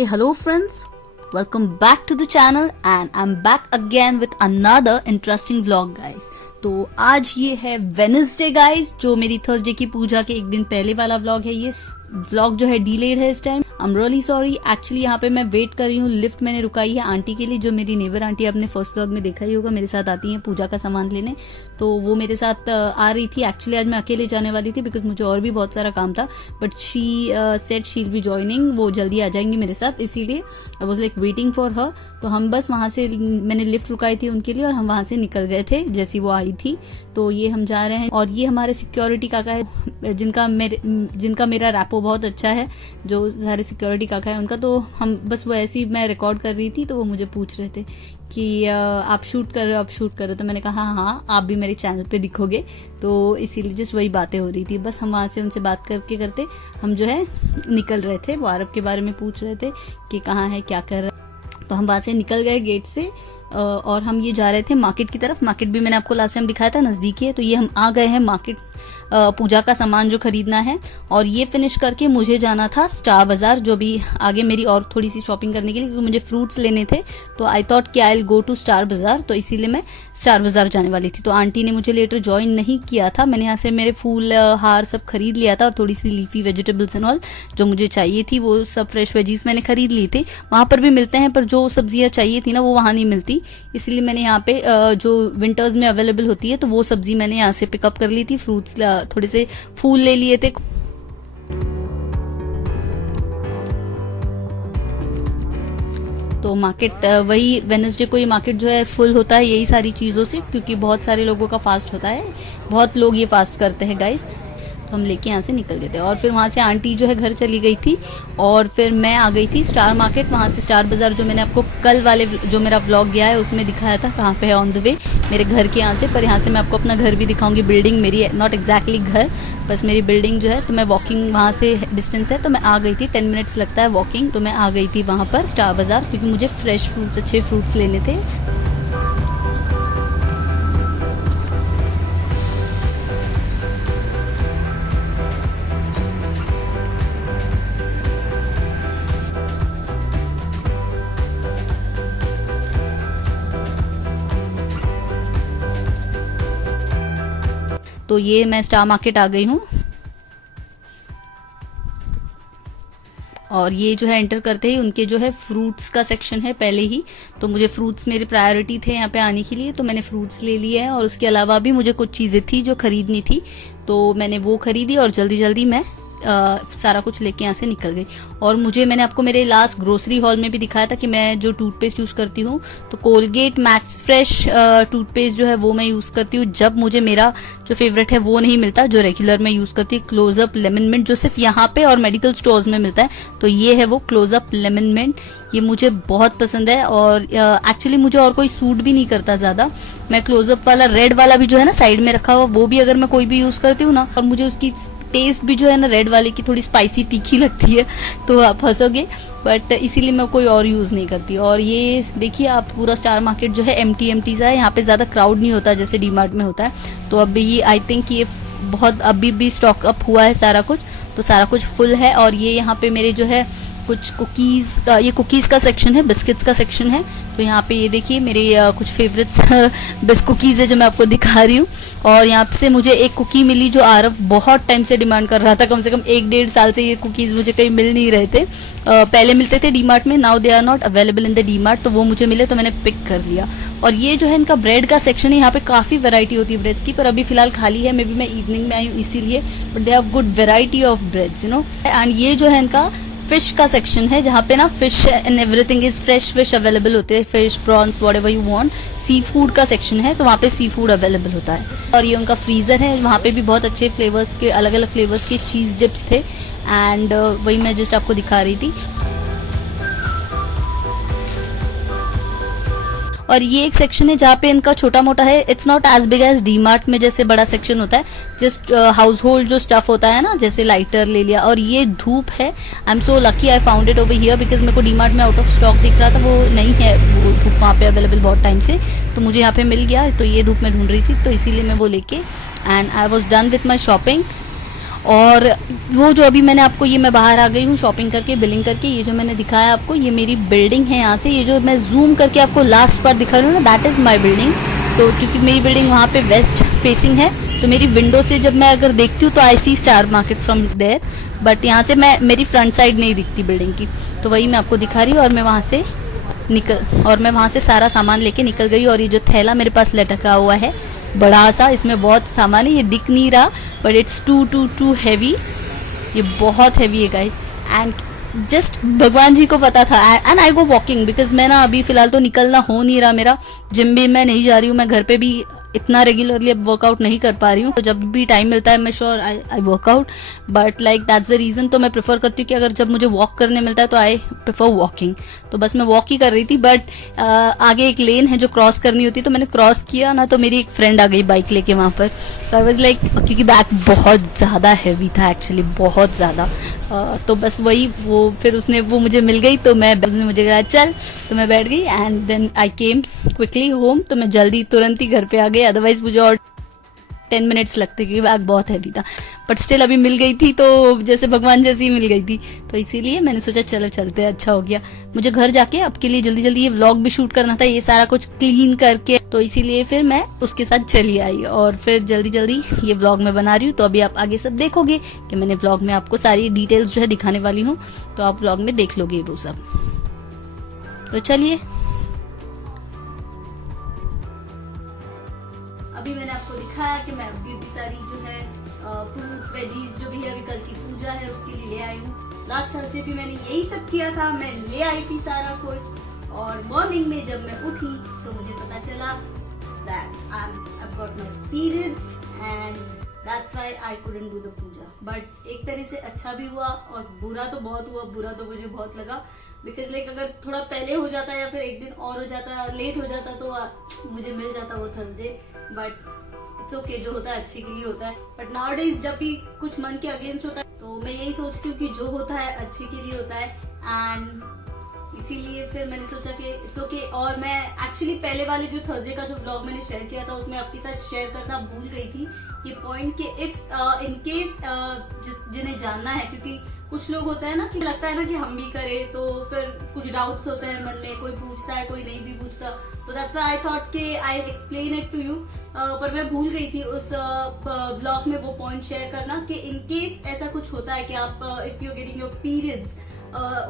Hey, hello friends, welcome back to the channel and I'm back again with another interesting vlog guys. तो आज ये है Wednesday guys, जो मेरी Thursday की पूजा के एक दिन पहले वाला व्लॉग है। ये व्लॉग जो है डिलेड है इस time, I am really sorry. Actually यहाँ पे मैं वेट कर रही हूँ, लिफ्ट मैंने रुकाई है आंटी के लिए, जो मेरी नेबर आंटी आपने फर्स्ट व्लॉग में देखा ही होगा, मेरे साथ आती हैं पूजा का सामान लेने। तो वो मेरे साथ आ रही थी। एक्चुअली आज मैं अकेले जाने वाली थी बिकॉज मुझे और भी बहुत सारा काम था, but she said she will be joining, वो जल्दी आ जाएंगी मेरे साथ, इसीलिए I was like waiting for her. तो हम बस वहां से, मैंने लिफ्ट रुकाई थी उनके लिए और हम वहां से निकल गए थे जैसी वो आई थी। तो ये हम जा रहे हैं और ये हमारे सिक्योरिटी काका है जिनका मेरा रैपो बहुत अच्छा है, जो सारे सिक्योरिटी काका है उनका। तो हम बस वो ऐसी, मैं रिकॉर्ड कर रही थी तो वो मुझे पूछ रहे थे कि आप शूट कर रहे हो, तो मैंने कहा हाँ आप भी मेरे चैनल पे दिखोगे, तो इसीलिए जस्ट वही बातें हो रही थी। बस हम वहाँ से उनसे बात करते हम जो है निकल रहे थे। वो आरब के बारे में पूछ रहे थे कि कहाँ है, क्या कर रहा है। तो हम वहाँ से निकल गए गेट से और हम ये जा रहे थे मार्केट की तरफ। मार्केट भी मैंने आपको लास्ट टाइम दिखाया था, नज़दीकी है। तो ये हम आ गए हैं मार्केट, पूजा का सामान जो खरीदना है। और ये फिनिश करके मुझे जाना था स्टार बाजार, जो भी आगे मेरी और थोड़ी सी शॉपिंग करने के लिए, क्योंकि मुझे फ्रूट्स लेने थे। तो आई थॉट कि I will go to Star Bazaar, तो इसीलिए मैं स्टार बाजार जाने वाली थी। तो आंटी ने मुझे लेटर ज्वाइन नहीं किया था। मैंने यहाँ से मेरे फूल हार सब खरीद लिया था और थोड़ी सी लीफी वेजिटेबल्स एंड ऑल जो मुझे चाहिए थी, वो सब फ्रेश वेजीज मैंने खरीद ली थी। वहाँ पर भी मिलते हैं, पर जो सब्जियाँ चाहिए थी ना वो वहाँ नहीं मिलती, इसलिए मैंने यहाँ पे जो विंटर्स में अवेलेबल होती है तो वो सब्जी मैंने यहाँ से पिकअप कर ली थी। फ्रूट्स, थोड़े से फूल ले लिए थे। तो मार्केट, वही वेडनेसडे को ये मार्केट जो है फुल होता है यही सारी चीज़ों से, क्योंकि बहुत सारे लोगों का फास्ट होता है, बहुत लोग ये फास्ट करते हैं गाइस। तो हम लेके यहाँ से निकल गए थे और फिर वहाँ से आंटी जो है घर चली गई थी और फिर मैं आ गई थी स्टार मार्केट। वहाँ से स्टार बाज़ार, जो मैंने आपको कल वाले जो मेरा व्लॉग गया है उसमें दिखाया था कहाँ पे है ऑन द वे मेरे घर के यहाँ से। पर यहाँ से मैं आपको अपना घर भी दिखाऊंगी, बिल्डिंग मेरी, नॉट एग्जैक्टली घर, बस मेरी बिल्डिंग जो है। तो मैं वॉकिंग, वहाँ से डिस्टेंस है तो मैं आ गई थी, 10 मिनट्स लगता है वॉकिंग। तो मैं आ गई थी वहाँ पर स्टार बाज़ार, क्योंकि मुझे फ्रेश फ्रूट्स, अच्छे फ्रूट्स लेने थे। तो ये मैं स्टार मार्केट आ गई हूँ और ये जो है एंटर करते ही उनके जो है फ्रूट्स का सेक्शन है पहले ही। तो मुझे फ्रूट्स, मेरी प्रायोरिटी थे यहाँ पे आने के लिए, तो मैंने फ्रूट्स ले लिए हैं। और उसके अलावा भी मुझे कुछ चीज़ें थी जो खरीदनी थी, तो मैंने वो खरीदी और जल्दी जल्दी मैं सारा कुछ लेके यहाँ से निकल गई। और मैंने आपको मेरे लास्ट ग्रोसरी हॉल में भी दिखाया था कि मैं जो टूथपेस्ट यूज़ करती हूँ, तो कोलगेट मैक्स फ्रेश टूथपेस्ट जो है वो मैं यूज़ करती हूँ जब मुझे मेरा जो फेवरेट है वो नहीं मिलता, जो रेगुलर मैं यूज़ करती हूँ क्लोजअप लेमन मिंट, जो सिर्फ यहाँ पे और मेडिकल स्टोर्स में मिलता है। तो ये है वो क्लोजअप लेमन मिंट, ये मुझे बहुत पसंद है और एक्चुअली मुझे और कोई सूट भी नहीं करता ज़्यादा। मैं क्लोजअप वाला रेड वाला भी जो है ना साइड में रखा हुआ, वो भी अगर मैं कोई भी यूज़ करती हूँ ना, और मुझे उसकी टेस्ट भी जो है ना रेड वाले की थोड़ी स्पाइसी तीखी लगती है, तो आप हंसोगे, बट इसीलिए मैं कोई और यूज़ नहीं करती। और ये देखिए आप, पूरा स्टार मार्केट जो है एम्प्टी सा है, यहाँ पे ज़्यादा क्राउड नहीं होता जैसे डी मार्ट में होता है। तो अब ये आई थिंक ये बहुत अभी भी स्टॉक अप हुआ है सारा कुछ, तो सारा कुछ फुल है। और ये यहाँ पे मेरे जो है कुछ कुकीज़, ये कुकीज़ का सेक्शन है, बिस्किट्स का सेक्शन है। तो यहाँ पे ये देखिए मेरे कुछ फेवरेट्स बिस्क कुकीज़ है जो मैं आपको दिखा रही हूँ। और यहाँ से मुझे एक कुकी मिली जो आरव बहुत टाइम से डिमांड कर रहा था, कम से कम 1-1.5 साल से ये कुकीज़ मुझे कहीं मिल नहीं रहे थे। पहले मिलते थे डी मार्ट में, now they are not available in the D Mart, तो वो मुझे मिले तो मैंने पिक कर लिया। और ये जो है इनका ब्रेड का सेक्शन है, यहाँ पे काफ़ी वैरायटी होती है ब्रेड्स की, पर अभी फिलहाल खाली है, मे बी मैं इवनिंग में आई हूँ इसीलिए, but they have good variety of breads you know. And ये जो है इनका फिश का सेक्शन है, जहाँ पे ना fish and everything is fresh fish available होते हैं, fish, prawns, whatever you want. Seafood का सेक्शन है, तो वहाँ पे सी फूड अवेलेबल होता है। और ये उनका फ्रीजर है, वहाँ पे भी बहुत अच्छे फ्लेवर्स के, अलग अलग फ्लेवर्स के चीज़ डिप्स थे। एंड वही मैं जस्ट आपको दिखा रही थी। और ये एक सेक्शन है जहाँ पे इनका छोटा मोटा है, it's not as big as D Mart में जैसे बड़ा सेक्शन होता है, जस्ट हाउस होल्ड जो स्टफ होता है ना, जैसे लाइटर ले लिया। और ये धूप है, I am so lucky I found it over here, because मेरे को डी मार्ट में आउट ऑफ स्टॉक दिख रहा था, वो नहीं है वो धूप वहाँ पे अवेलेबल बहुत टाइम से, तो मुझे यहाँ पे मिल गया। तो ये धूप में ढूंढ रही थी, तो इसीलिए मैं वो लेके, and I was done with my shopping. और वो जो अभी मैंने आपको, ये मैं बाहर आ गई हूँ शॉपिंग करके, बिलिंग करके, ये जो मैंने दिखाया आपको, ये मेरी बिल्डिंग है यहाँ से। ये जो मैं जूम करके आपको लास्ट बार दिखा रही हूँ ना, दैट इज़ माई बिल्डिंग। तो क्योंकि मेरी बिल्डिंग वहाँ पे वेस्ट फेसिंग है, तो मेरी विंडो से जब मैं अगर देखती हूँ तो I see star market from there, but यहाँ से मेरी फ्रंट साइड नहीं दिखती बिल्डिंग की। तो वही मैं आपको दिखा रही हूँ, और मैं वहाँ से सारा सामान लेके निकल गई। और ये जो थैला मेरे पास लटका हुआ है बड़ा सा, इसमें बहुत सामान है, ये दिख नहीं रहा बट इट्स टू हैवी, ये बहुत हैवी है गाइस। एंड जस्ट भगवान जी को पता था। And I go walking because मैं ना अभी फिलहाल तो निकलना हो नहीं रहा मेरा, जिम भी मैं नहीं जा रही हूँ, मैं घर पे भी इतना रेगुलरली अब वर्कआउट नहीं कर पा रही हूँ, तो जब भी टाइम मिलता है मैं sure I workout, but like that's the reason. तो मैं प्रेफर करती हूँ कि अगर जब मुझे वॉक करने मिलता है तो आई प्रेफर वॉकिंग। तो बस मैं वॉक ही कर रही थी, बट आगे एक लेन है जो क्रॉस करनी होती है, तो मैंने क्रॉस किया ना, तो मेरी एक फ्रेंड आ गई बाइक लेके वहाँ पर। तो आई वॉज लाइक, क्योंकि बैग बहुत ज़्यादा हैवी था एक्चुअली, बहुत ज़्यादा। तो बस वही वो फिर वो मुझे मिल गई, तो उसने मुझे कहा चल, तो मैं बैठ गई and then I came quickly home. तो मैं जल्दी तुरंत ही घर पे आ गई, अदरवाइज मुझे और 10 मिनट्स लगते क्योंकि बैग बहुत हैवी था, बट स्टिल अभी मिल गई थी, तो जैसे भगवान जैसी ही मिल गई थी, तो इसीलिए मैंने सोचा चलो चलते हैं, अच्छा हो गया। मुझे घर जाके आपके लिए जल्दी जल्दी ये व्लॉग भी शूट करना था, ये सारा कुछ क्लीन करके, तो इसीलिए फिर मैं उसके साथ चली आई और फिर जल्दी जल्दी ये व्लॉग मैं बना रही हूँ। तो अभी आप आगे सब देखोगे कि मैंने व्लॉग में आपको सारी डिटेल्स जो है दिखाने वाली हूँ, तो आप व्लॉग में देख लोगे वो सब। तो चलिए, अभी मैंने आपको दिखाया कि मैं अभी भी सारी जो है फ्रूट्स वेजीज जो भी है, अभी कल की पूजा है उसके लिए ले आई हूँ। लास्ट थर्सडे भी मैंने यही सब किया था, मैं ले आई थी सारा कुछ। और मॉर्निंग में जब मैं उठी तो मुझे पता चला that I've got my periods and that's why I couldn't do the puja. But एक तरह से अच्छा भी हुआ और बुरा तो बहुत हुआ, बुरा तो मुझे बहुत लगा बिकॉज लाइक अगर थोड़ा पहले हो जाता या फिर एक दिन और हो जाता, लेट हो जाता, तो मुझे मिल जाता वो थर्सडे। बट इट्स ओके, जो होता है अच्छे के लिए होता है। बट नाउ डेज जब भी कुछ मन के अगेंस्ट होता है तो मैं यही सोचती हूँ कि जो होता है अच्छे के लिए होता है, एंड इसीलिए फिर मैंने सोचा कि इट्स ओके। और मैं एक्चुअली पहले वाले जो थर्सडे का जो ब्लॉग मैंने शेयर किया था उसमें आपके साथ शेयर करना भूल गई थी ये पॉइंट कि इफ इन केस जिन्हें जानना है, क्योंकि कुछ लोग होता है ना कि लगता है ना कि हम भी करें, तो फिर कुछ डाउट्स होते हैं मन में, कोई पूछता है कोई नहीं भी पूछता, तो दैट्स व्हाई आई थॉट कि I explain it to you. पर मैं भूल गई थी उस ब्लॉग में वो पॉइंट शेयर करना कि इन केस ऐसा कुछ होता है कि आप if you getting your periods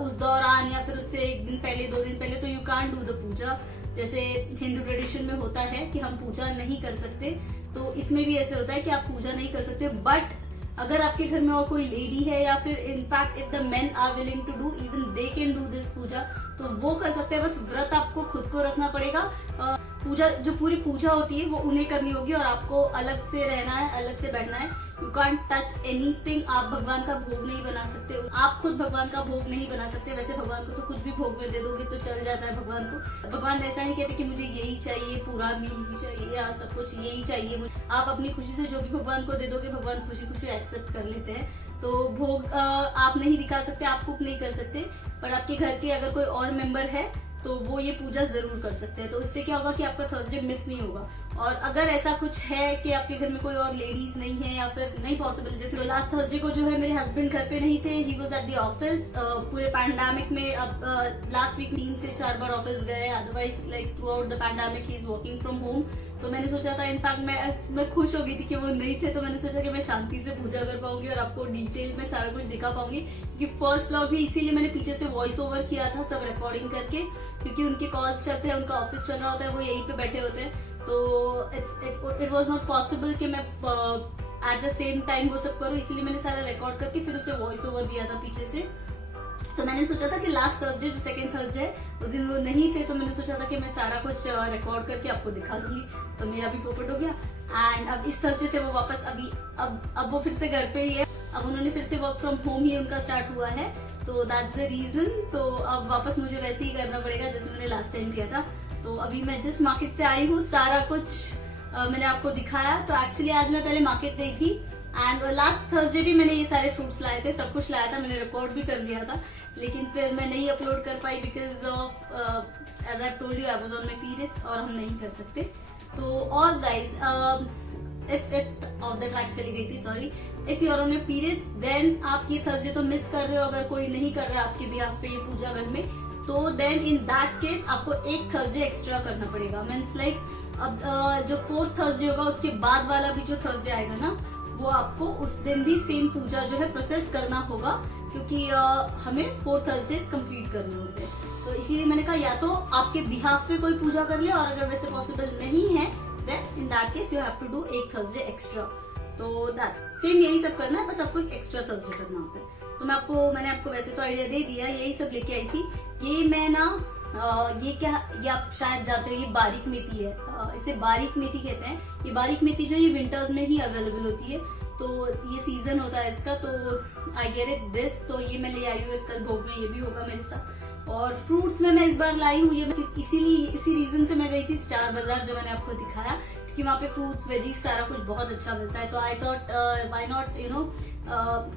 उस दौरान या फिर उससे एक दिन पहले 2 दिन पहले, तो यू कांट डू द पूजा। जैसे हिंदू ट्रेडिशन में होता है कि हम पूजा नहीं कर सकते, तो इसमें भी ऐसे होता है कि आप पूजा नहीं कर सकते। बट अगर आपके घर में और कोई लेडी है या फिर in fact if the men are willing to do, even they can do this puja, तो वो कर सकते हैं। बस व्रत आपको खुद को रखना पड़ेगा। पूजा जो पूरी पूजा होती है वो उन्हें करनी होगी और आपको अलग से रहना है, अलग से बैठना है। You can't touch anything. आप भगवान का भोग नहीं बना सकते, आप खुद भगवान का भोग नहीं बना सकते। वैसे भगवान को तो कुछ भी भोग में दे दोगे तो चल जाता है भगवान को। भगवान ऐसा नहीं कहते कि मुझे यही चाहिए, पूरा मील ही चाहिए या सब कुछ यही चाहिए। आप अपनी खुशी से जो भी भगवान को दे दोगे भगवान खुशी खुशी एक्सेप्ट कर लेते हैं। तो भोग आप नहीं दिखा सकते, आप कुक नहीं कर सकते, पर आपके घर के अगर कोई और मेंबर है तो वो ये पूजा जरूर कर सकते हैं। तो इससे क्या होगा कि आपका थर्सडे मिस नहीं होगा। और अगर ऐसा कुछ है कि आपके घर में कोई और लेडीज नहीं है या फिर नहीं पॉसिबल, जैसे तो लास्ट थर्सडे को जो है मेरे हस्बैंड घर पे नहीं थे, he was at the office. पूरे पैंडेमिक में अब लास्ट वीक 3 से 4 बार ऑफिस गए, otherwise like through out the pandemic he is working from home. तो मैंने सोचा था, इनफैक्ट मैं खुश हो गई थी कि वो नहीं थे, तो मैंने सोचा कि मैं शांति से पूजा कर पाऊंगी और आपको डिटेल में सारा कुछ दिखा पाऊंगी। क्योंकि फर्स्ट व्लॉग भी इसीलिए मैंने पीछे से वॉइस ओवर किया था सब रिकॉर्डिंग करके, क्योंकि उनके कॉल्स चलते हैं, उनका ऑफिस चल रहा होता है, वो यहीं पे बैठे होते हैं, तो इट वॉज नॉट पॉसिबल कि मैं एट द सेम टाइम वो सब करूँ। इसलिए मैंने सारा रिकॉर्ड करके फिर उसे वॉइस ओवर दिया था पीछे से। तो मैंने सोचा था कि लास्ट थर्सडे जो सेकंड थर्सडे है उस दिन वो नहीं थे, तो मैंने सोचा था कि मैं सारा कुछ रिकॉर्ड करके आपको दिखा दूंगी। तो मेरा भी पोपट हो गया। एंड अब इस थर्सडे से वो वापस अब वो फिर से घर पे ही है। अब उन्होंने फिर से वर्क फ्रॉम होम ही उनका स्टार्ट हुआ है, तो दैट्स द रीजन। तो अब वापस मुझे वैसे ही करना पड़ेगा जैसे मैंने लास्ट टाइम किया था। तो अभी मैं जस्ट मार्केट से आई हूँ, सारा कुछ मैंने आपको दिखाया। तो एक्चुअली आज मैं पहले मार्केट गई थी एंड लास्ट थर्सडे भी मैंने ये सारे फ्रूट्स लाए थे, सब कुछ लाया था, मैंने रिकॉर्ड भी कर दिया था, लेकिन फिर मैं नहीं अपलोड कर पाई because of as I told you I was on my periods और हम नहीं कर सकते। तो और guys if off the track चली गई थी, sorry. If you are on your periods then आप ये थर्सडे तो मिस कर रहे हो, अगर कोई नहीं कर रहा है आपके बिहाफ पे ये पूजा घर में, तो देन इन दैट केस आपको एक थर्सडे एक्स्ट्रा करना पड़ेगा। मीन्स लाइक अब जो 4th थर्सडे होगा उसके बाद वाला भी जो थर्सडे आएगा ना, वो आपको उस दिन भी सेम पूजा जो है प्रोसेस करना होगा, क्योंकि हमें 4 थर्सडेज कंप्लीट करने होते हैं। तो इसीलिए मैंने कहा या तो आपके बिहाफ पे कोई पूजा कर ले, और अगर वैसे पॉसिबल नहीं है then in that case you have to do एक थर्सडे एक्स्ट्रा। तो दैट्स सेम, यही सब करना है, बस आपको एक एक्स्ट्रा थर्सडे करना होता है। तो मैंने आपको वैसे तो आइडिया दे दिया, यही सब लेके आई थी। ये मैं ना ये क्या, ये आप शायद जानते हो, ये बारीक मेथी है, इसे बारीक मेथी कहते हैं। ये बारीक मेथी जो ये विंटर्स में ही अवेलेबल होती है, तो ये सीजन होता है इसका, तो आई गेट इट दिस। तो ये मैं ले आई हूँ, कल भोग में ये भी होगा मेरे साथ। और फ्रूट्स में मैं इस बार लाई हूँ, ये इसीलिए इसी रीजन से मैं गई थी स्टार बाजार, जो मैंने आपको दिखाया, क्योंकि वहाँ पे फ्रूट्स वेजीज सारा कुछ बहुत अच्छा मिलता है। तो I thought why not you know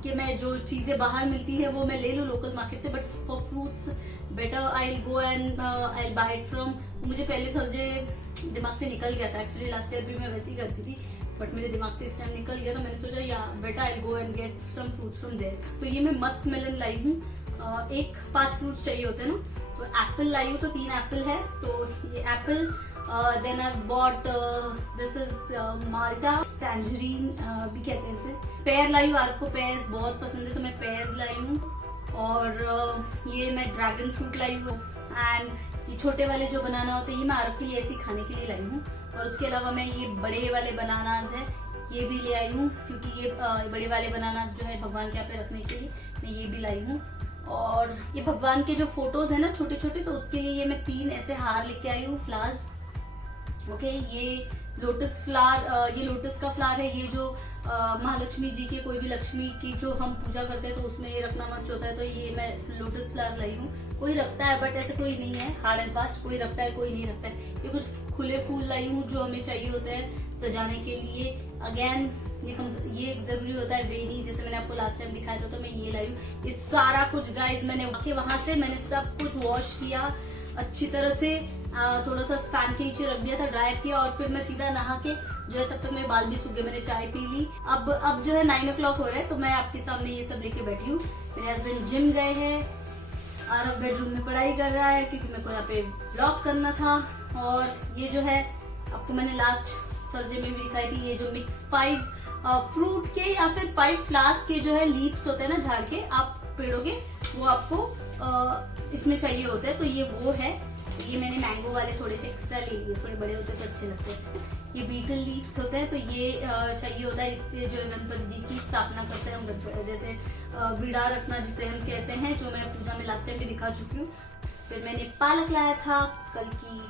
कि मैं जो चीजें बाहर मिलती है वो मैं ले लूँ लोकल मार्केट से, but for fruits better I go and I buy it from. मुझे पहले थर्सडे दिमाग से निकल गया था, एक्चुअली लास्ट ईयर भी मैं वैसे ही करती थी, बट मेरे दिमाग से इस टाइम निकल गया, तो मैंने सोचा या better I go and get some fruits from there. तो ये मैं मस्क मेलन लाई हूँ, 5 फ्रूट्स चाहिए होते हैं ना, तो एप्पल लाई हूँ, तो 3 एप्पल है, तो ये apple, then I bought this is malta, tangerine भी कहते हैं इसे। पेयर लाई हूँ, आपको पेयर्स बहुत पसंद है तो मैं पेयर्स लाई हूँ। और ये मैं ड्रैगन फ्रूट लाई हूँ, एंड ये छोटे वाले जो बनाना होते हैं ये मैं अरब के लिए ऐसे खाने के लिए लाई हूँ। और उसके अलावा मैं ये बड़े वाले बनानाज है ये भी ले आई हूँ, क्योंकि ये बड़े वाले बनानाज जो है भगवान के यहाँ पे रखने के लिए मैं ये भी लाई हूँ। और ये भगवान के जो फोटोज है ना छोटे छोटे, तो उसके लिए ये मैं 3 ऐसे हार लेके आई हूँ, फ्लावर्स। ओके, ये लोटस फ्लावर, ये लोटस का फ्लावर है, ये जो महालक्ष्मी जी के, कोई भी लक्ष्मी की जो हम पूजा करते हैं तो उसमें ये रखना मस्त होता है, तो ये मैं लोटस फ्लावर लाई हूँ। कोई रखता है बट ऐसे कोई नहीं है हार्ड एंड फास्ट, कोई रखता है कोई नहीं रखता है। ये कुछ खुले फूल लाई हूँ जो हमें चाहिए होते हैं सजाने के लिए। अगेन ये जरूरी होता है वेनी, जैसे मैंने आपको लास्ट टाइम दिखाया था, तो मैं ये लाई हूँ। ये सारा कुछ गाइज मैंने वहां से मैंने सब कुछ वॉश किया अच्छी तरह से, थोड़ा सा फैन के नीचे रख दिया था, ड्राई किया, और फिर मैं सीधा नहा के जो है, तब तक मेरे बाल भी सूख गए, मैंने चाय पी ली। अब जो है 9 o'clock हो रहा है, तो मैं आपके सामने ये सब लेके बैठी हूँ। मेरे हस्बैंड जिम गए हैं, आरव बेडरूम में पढ़ाई कर रहा है, क्योंकि मेरे को यहाँ पे ब्लॉग करना था। और ये जो है आपको मैंने लास्ट थर्सडे में भी दिखाई थी, ये जो मिक्स 5 फ्रूट के या फिर 5 फ्लावर्स के जो है लीव्स होते हैं ना, झाड़ के आप पेड़ों के, वो आपको इसमें चाहिए होते हैं, तो ये वो है। ये मैंने मैंगो वाले थोड़े से एक्स्ट्रा ले लिए, थोड़े बड़े होते हैं तो अच्छे लगते हैं। ये बीटल लीव्स होते हैं, तो ये चाहिए होता है, इससे जो गणपति जी की स्थापना करते हैं हम, जैसे विड़ा रखना जिसे हम कहते हैं, जो मैं पूजा में लास्ट टाइम भी दिखा चुकी हूँ। फिर मैंने पालक लाया था, कल की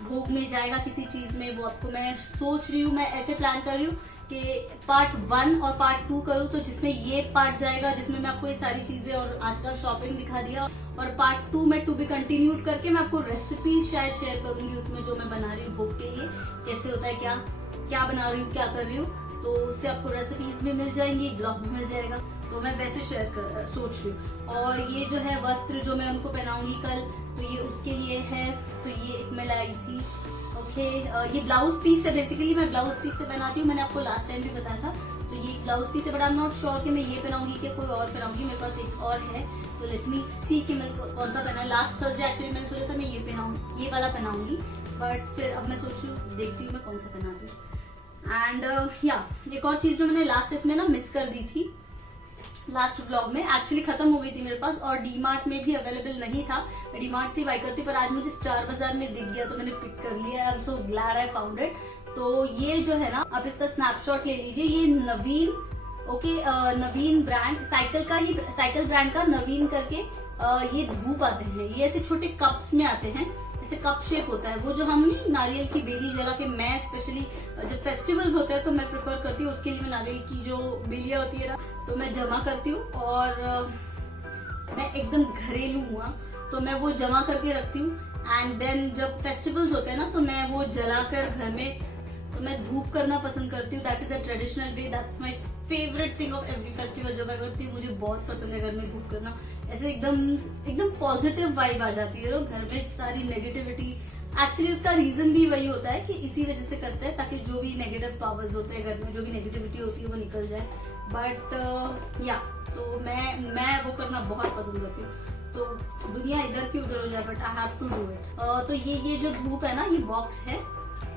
भोग में जाएगा किसी चीज में, वो आपको मैं सोच रही हूँ, मैं ऐसे प्लान कर रही हूँ कि पार्ट 1 और पार्ट 2 करूँ, तो जिसमें ये पार्ट जाएगा जिसमें मैं आपको ये सारी चीजें और आज का शॉपिंग दिखा दिया, और पार्ट 2 में टू बी कंटिन्यूड करके मैं आपको रेसिपी शायद शेयर करूंगी उसमें, जो मैं बना रही हूँ भोग के लिए, कैसे होता है, क्या बना रही हूँ, क्या कर रही हूँ, तो उससे आपको रेसिपीज भी मिल जाएंगी, ब्लॉग भी मिल जाएगा, तो मैं वैसे शेयर सोच रही हूँ। और ये जो है वस्त्र जो मैं उनको पहनाऊंगी कल, तो ये उसके लिए है, तो ये एक मैं लाई थी। ओके, ये ब्लाउज पीस है, बेसिकली मैं ब्लाउज पीस से पहनाती हूँ, मैंने आपको लास्ट टाइम भी बताया था। तो ये ब्लाउज पीस है, but I am not sure कि मैं ये पहनाऊंगी कि कोई और पहनाऊंगी, मेरे पास एक और है, तो लेट मी सी कि मैं कौन सा पहना। लास्ट थर्सडे एक्चुअली मैंने सोचा था मैं ये वाला पहनाऊंगी, बट फिर अब मैं सोच रही हूँ, देखती हूँ मैं कौन सा पहनाती हूँ। एंड एक और चीज जो मैंने लास्ट इसमें ना मिस कर दी थी लास्ट व्लॉग में, एक्चुअली खत्म हो गई थी मेरे पास, और डीमार्ट में भी अवेलेबल नहीं था, मैं डीमार्ट से ही बाय करती, पर आज मुझे स्टार बाजार में दिख गया तो मैंने पिक कर लिया। I am so glad I found it. तो ये जो है ना, आप इसका स्नैपशॉट ले लीजिए, ये नवीन नवीन ब्रांड, साइकिल ब्रांड का नवीन करके ये धूप आते हैं, ये ऐसे छोटे कप्स में आते हैं, ऐसे कप शेप होता है, वो जो हम नहीं नारियल की बेली जला के, मैं स्पेशली जब फेस्टिवल्स होते हैं तो मैं प्रेफर करती हूँ, उसके लिए मैं नारियल की जो बेलियां होती है ना, तो मैं जमा करती हूँ, और मैं एकदम घरेलू हुआ तो मैं वो जमा करके रखती हूँ। एंड देन जब फेस्टिवल्स होते हैं ना, तो मैं वो जलाकर घर में, तो मैं धूप करना पसंद करती हूँ। That is a traditional way, that's my favourite thing of every festival. जो मैं करती हूँ मुझे बहुत पसंद है घर में धूप करना, ऐसे एकदम पॉजिटिव वाइब आ जाती है, घर में सारी नेगेटिविटी एक्चुअली उसका रीजन भी वही होता है कि इसी वजह से करते हैं, ताकि जो भी नेगेटिव पावर्स होते हैं घर में, जो भी नेगेटिविटी होती है वो निकल जाए। बट या तो मैं वो करना बहुत पसंद करती हूँ। तो दुनिया इधर की उधर हो जाए but I have to do it. तो ये जो धूप है ना, ये बॉक्स है,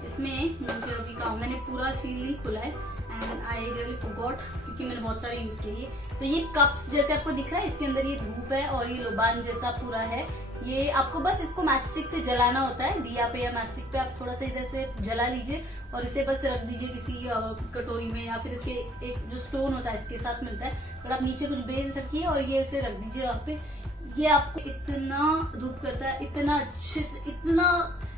इसमें मुझे अभी काम, मैंने पूरा सील नहीं खुला है एंड आई रियली फॉरगॉट, क्योंकि मैंने बहुत सारे यूज किए। तो ये कप्स जैसे आपको दिख रहा है, इसके अंदर ये धूप है और ये लोबान जैसा पूरा है। ये आपको बस इसको मैच स्टिक से जलाना होता है, दिया पे या मैच स्टिक पे आप थोड़ा सा इधर से जला लीजिए और इसे बस रख दीजिए किसी कटोरी में, या फिर इसके एक जो स्टोन होता है इसके साथ मिलता है, पर आप नीचे कुछ बेस रखिए और ये इसे रख दीजिए वहाँ पे। ये आपको इतना धूप करता है, इतना अच्छे से, इतना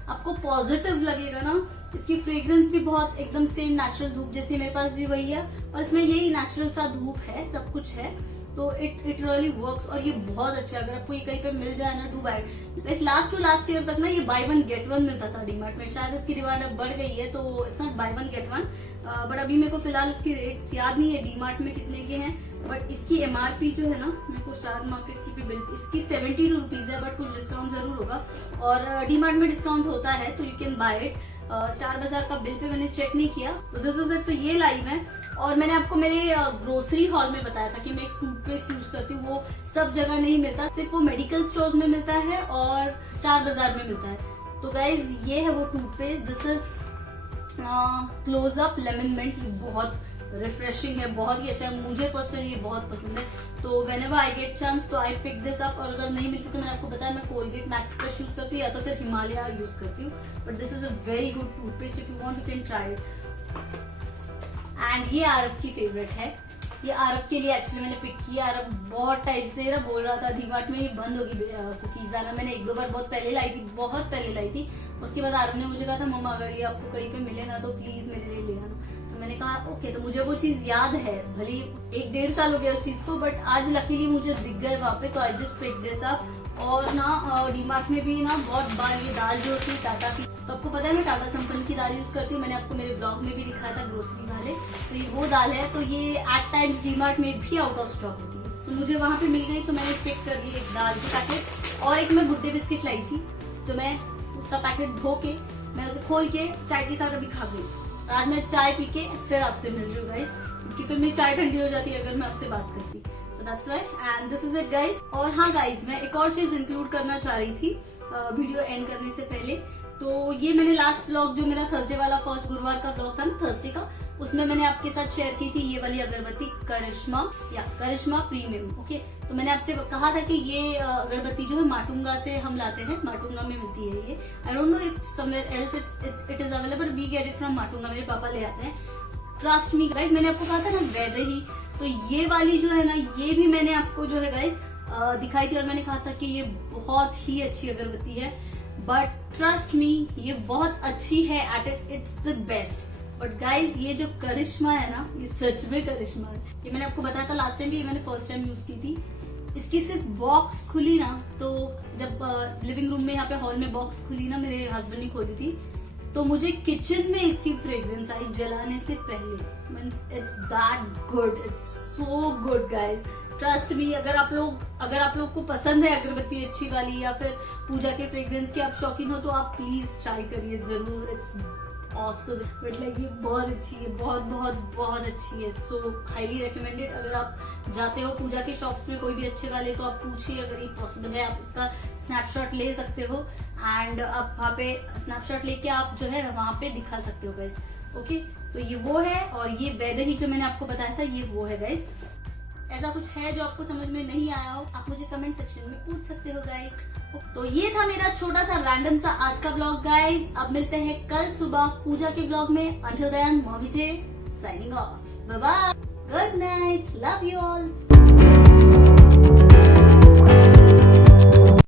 आपको पॉजिटिव लगेगा ना। इसकी फ्रेग्रेंस भी बहुत एकदम सेम नेचुरल धूप जैसी मेरे पास भी वही है, और इसमें यही नेचुरल सा धूप है, सब कुछ है। तो इट रियली वर्क्स और ये बहुत अच्छा है। अगर आपको ये कहीं पे मिल जाए ना, डू बाय इट। इस लास्ट ईयर तक ना ये बाय वन गेट वन मिलता था डीमार्ट में, शायद इसकी डिमांड अब बढ़ गई है, तो it's not by one get one. But अभी मेरे को फिलहाल इसकी रेट्स याद नहीं है डीमार्ट में कितने के हैं, बट इसकी एमआरपी जो है ना, मेरे को स्टार मार्केट की भी बिल, इसकी 72 रुपीज है, बट कुछ डिस्काउंट जरूर होगा, और डीमार्ट में डिस्काउंट होता है तो you can buy it. Star बाजार का बिल पे मैंने चेक नहीं किया, तो दिस इज इट। तो ये लाइव है, और मैंने आपको मेरे ग्रोसरी हॉल में बताया था कि मैं एक टूथपेस्ट यूज करती हूँ, वो सब जगह नहीं मिलता, सिर्फ वो मेडिकल स्टोर्स में मिलता है और स्टार बाजार में मिलता है। तो गाइज ये है वो toothpaste, this is Closeup lemon mint. ये बहुत रिफ्रेशिंग है, बहुत ही अच्छा है, मुझे पर्सनली ये बहुत पसंद है। तो व्हेनेवर आई गेट चांस तो आई पिक दिस अप, और अगर नहीं मिलती तो मैंने आपको बताया मैं कोलगेट मैक्स फ्रेश यूज करती हूँ या तो फिर हिमालय यूज करती हूँ, but this is a very good toothpaste, if you want you can try it. And ये आरव की फेवरेट है, ये आरव के लिए एक्चुअली मैंने पिक किया। आरव बहुत टाइम से ना बोल रहा था डीमार्ट में ये बंद होगी कुकीज आना, मैंने एक दो बार बहुत पहले लाई थी, बहुत पहले लाई थी। उसके बाद आरव ने मुझे कहा था मम्मा अगर ये आपको कहीं पे मिले ना तो प्लीज मेरे लिए ले आना। तो मैंने कहा ओके। तो मुझे वो चीज याद है, भले 1-1.5 साल हो गया उस चीज को, बट आज लकीली मुझे दिख गए वहाँ पे, तो I just pick this up. और ना डीमार्ट में भी ना बहुत बार ये दाल जो होती है टाटा की, तो आपको पता है मैं टाटा संपन्न की दाल यूज करती हूँ, मैंने आपको मेरे ब्लॉग में भी दिखाया था ग्रोसरी वाले। तो ये वो दाल है, तो ये एट टाइम्स डीमार्ट में भी आउट ऑफ स्टॉक होती है, तो मुझे वहां पे मिल गई, तो मैंने पिक कर ली एक दाल की पैकेट। और एक मैं गुड्डे बिस्किट लाई थी, तो मैं उसका पैकेट धो के मैं उसे खोल के चाय के साथ अभी खा गई। आज मैं चाय पी के फिर आपसे मिल रही हूँ गाइस, क्योंकि फिर मेरी चाय ठंडी हो जाती है अगर मैं आपसे बात करती, तो that's why and this is it guys. और हाँ गाइस, मैं एक और चीज इंक्लूड करना चाह रही थी वीडियो एंड करने से पहले। तो ये मैंने लास्ट ब्लॉग जो मेरा थर्सडे वाला फर्स्ट गुरुवार का ब्लॉग था ना, थर्सडे का, उसमें मैंने आपके साथ शेयर की थी ये वाली अगरबत्ती करिश्मा प्रीमियम। ओके, तो मैंने आपसे कहा था कि ये अगरबत्ती जो है माटुंगा से हम लाते हैं, माटुंगा में मिलती है ये। I don't know if somewhere else it is available, we get it from Matunga, मेरे पापा ले आते हैं। ट्रस्ट मी गाइस, मैंने आपको कहा था ना वैदेही, तो ये वाली जो है ना, ये भी मैंने आपको जो है गाइस दिखाई थी, और मैंने कहा था कि ये बहुत ही अच्छी अगरबत्ती है, बट ट्रस्ट मी ये बहुत अच्छी है at its the best. But guys ये जो करिश्मा है ना, ये सच में करिश्मा है। ये मैंने आपको बताया था लास्ट टाइम भी, मैंने फर्स्ट टाइम यूज की थी। इसकी सिर्फ बॉक्स खुली ना, तो जब लिविंग रूम में यहाँ पे हॉल में बॉक्स खुली ना, मेरे हस्बैंड ने खोली थी, तो मुझे किचन में इसकी फ्रेग्रेंस आई जलाने से पहले। Means it's that good, it's so good guys, trust me. अगर आप लोग को पसंद है अगरबत्ती अच्छी वाली, या फिर पूजा के फ्रेग्रेंस के आप शौकीन हो, तो आप प्लीज ट्राई करिए जरूर, इट्स ऑसम। बट लाइक ये बहुत अच्छी है, बहुत बहुत बहुत अच्छी है, सो हाईली रिकमेंडेड। अगर आप जाते हो पूजा के शॉप्स में कोई भी अच्छे वाले, तो आप पूछिए, अगर ये पॉसिबल है आप इसका स्नैपशॉट ले सकते हो, एंड आप वहाँ पे स्नैपशॉट लेके आप जो है वहाँ पे दिखा सकते हो गाइस। ओके, तो ये वो है, और ये वैदेही जो मैंने आपको बताया था ये वो है गाइस। ऐसा कुछ है जो आपको समझ में नहीं आया हो, आप मुझे कमेंट सेक्शन में पूछ सकते हो गाइस। तो ये था मेरा छोटा सा रैंडम सा आज का ब्लॉग गाइस। अब मिलते हैं कल सुबह पूजा के ब्लॉग में। Until then, mommy J signing off, bye bye, good night, love you all.